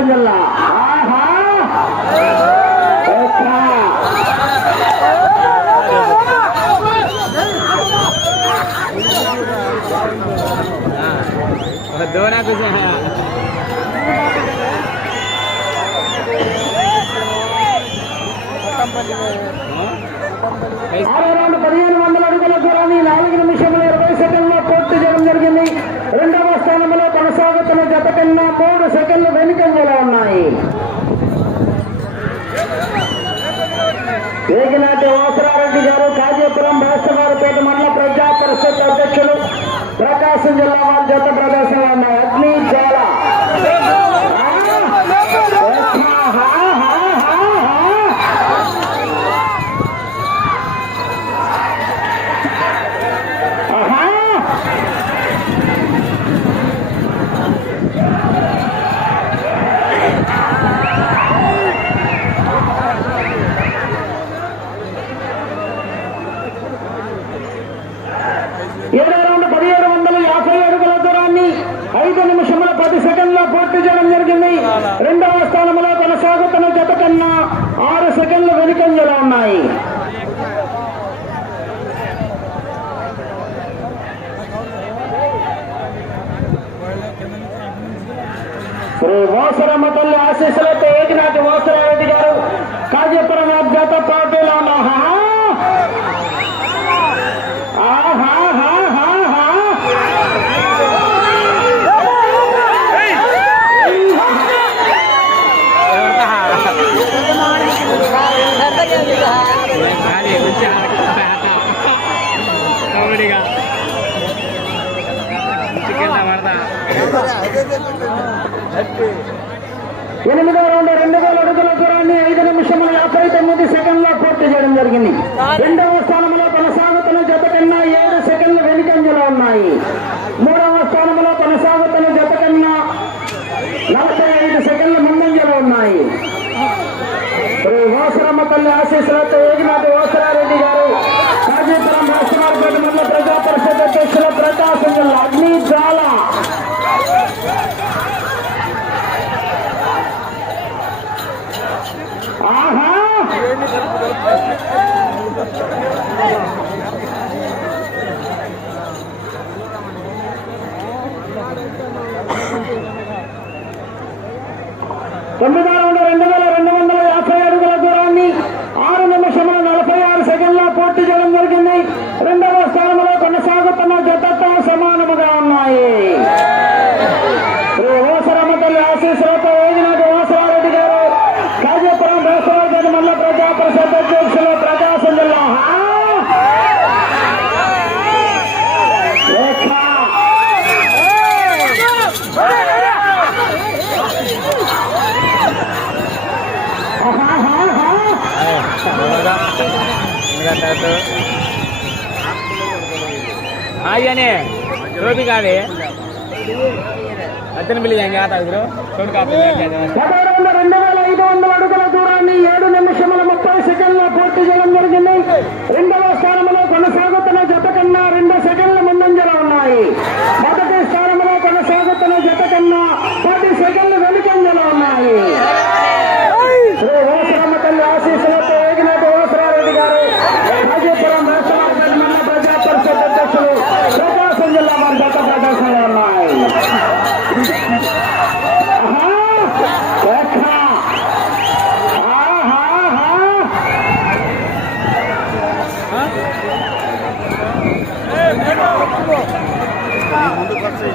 ప్రకాశం జిల్లా. ఆహా दोना कुछ రౌండ్ 1500 అడుగుల దూరాన్ని 4 నిమిషముల 20 సెకండ్లో పూర్తి చేయడం జరిగింది. రెండవ స్థానంలో కొనసాగుతున్న జత కన్నా 3 సెకండ్లు వెనుకంజలో ఉన్నాయి. వేగినాటి వాసరారెడ్డి గారు కాజీపురం భాస్కరపేట మండల ప్రజా పరిషత్ అధ్యక్షులు ప్రకాశం జిల్లా వారి జత ప్రదర్శనలో ఉన్నాయి. అగ్ని జ్వాల ఏడో రౌండ్ 1750 అడుగుల దూరాన్ని 5 నిమిషముల 10 సెకండ్లో పూర్తి చేయడం జరిగింది. రెండవ స్థానంలో కొనసాగుతున్న జత కన్నా 6 సెకండ్లు వెనుకంజలో ఉన్నాయి. శ్రీ వాసరమ్మ తల్లి ఆశీస్సులతో ఏకినాటి వాసరారెడ్డి గారు కాజీపురం జత పార్టీలో ఎనిమిదవ రౌండ్ 2000 అడుగుల దూరాన్ని 5 నిమిషముల 59 సెకండ్లో పూర్తి చేయడం జరిగింది. రెండవ స్థానంలో కొనసాగుతున్న జత కన్నా 7 సెకండ్లు వెనుకంజలో ఉన్నాయి. మూడవ స్థానంలో కొనసాగుతున్న జత కన్నా 45 సెకండ్లు ముందంజలో ఉన్నాయి. శ్రీ వాసరమ్మ తల్లి ఆశీస్సులతో ఏగినాటి వాసరారెడ్డి గారు కాజీపురం భాస్కరపేట మండల ప్రజా పరిషత్ అధ్యక్షులు ప్రకాశం జిల్లా. అగ్ని జ్వాల ఆహా 9వ రౌండ్ 2250 అడుగుల దూరాన్ని 6 నిమిషముల 46 సెకండ్లో పూర్తి చేయడం జరిగింది. రెండవ స్థానంలో కొనసాగుతున్న జతతో సమానముగా ఉన్నాయి. శ్రీ వాసరమ్మ తల్లి ఆశీస్సులతో వేగినాటి వాసరారెడ్డి గారు కాజీపురం భాస్కరపేట మండల ప్రజా పరిషత్ అధ్యక్షులు ప్రకాశం జిల్లా. आइए रोटी का दे అతను బిల్లు ఏం చేస్తారు బ్రో చూడు కాదు 2500 అడుగుల దూరాన్ని 7 నిమిషముల 30 సెకండ్లో పూర్తి చేయడం జరిగింది. రెండవ స్థానంలో కొనసాగుతున్న జత కన్నా 2 సెకండ్ల ముందంజలో ఉన్నాయి. మొదటి స్థానంలో కొనసాగుతున్న జత కన్నా 10 సెకండ్లు వెనుకంజలో ఉన్నాయి. శ్రీ వాసరమ్మ తల్లి ఆశీస్సులతో ఏగినాటి వాసరారెడ్డి గారు కాజీపురం భాస్కరపేట మండల ప్రజా పరిషత్ అధ్యక్షులు ప్రకాశం జిల్లా వారి జత ప్రదర్శనలో ఉన్నాయి. ముందు ఖర్చు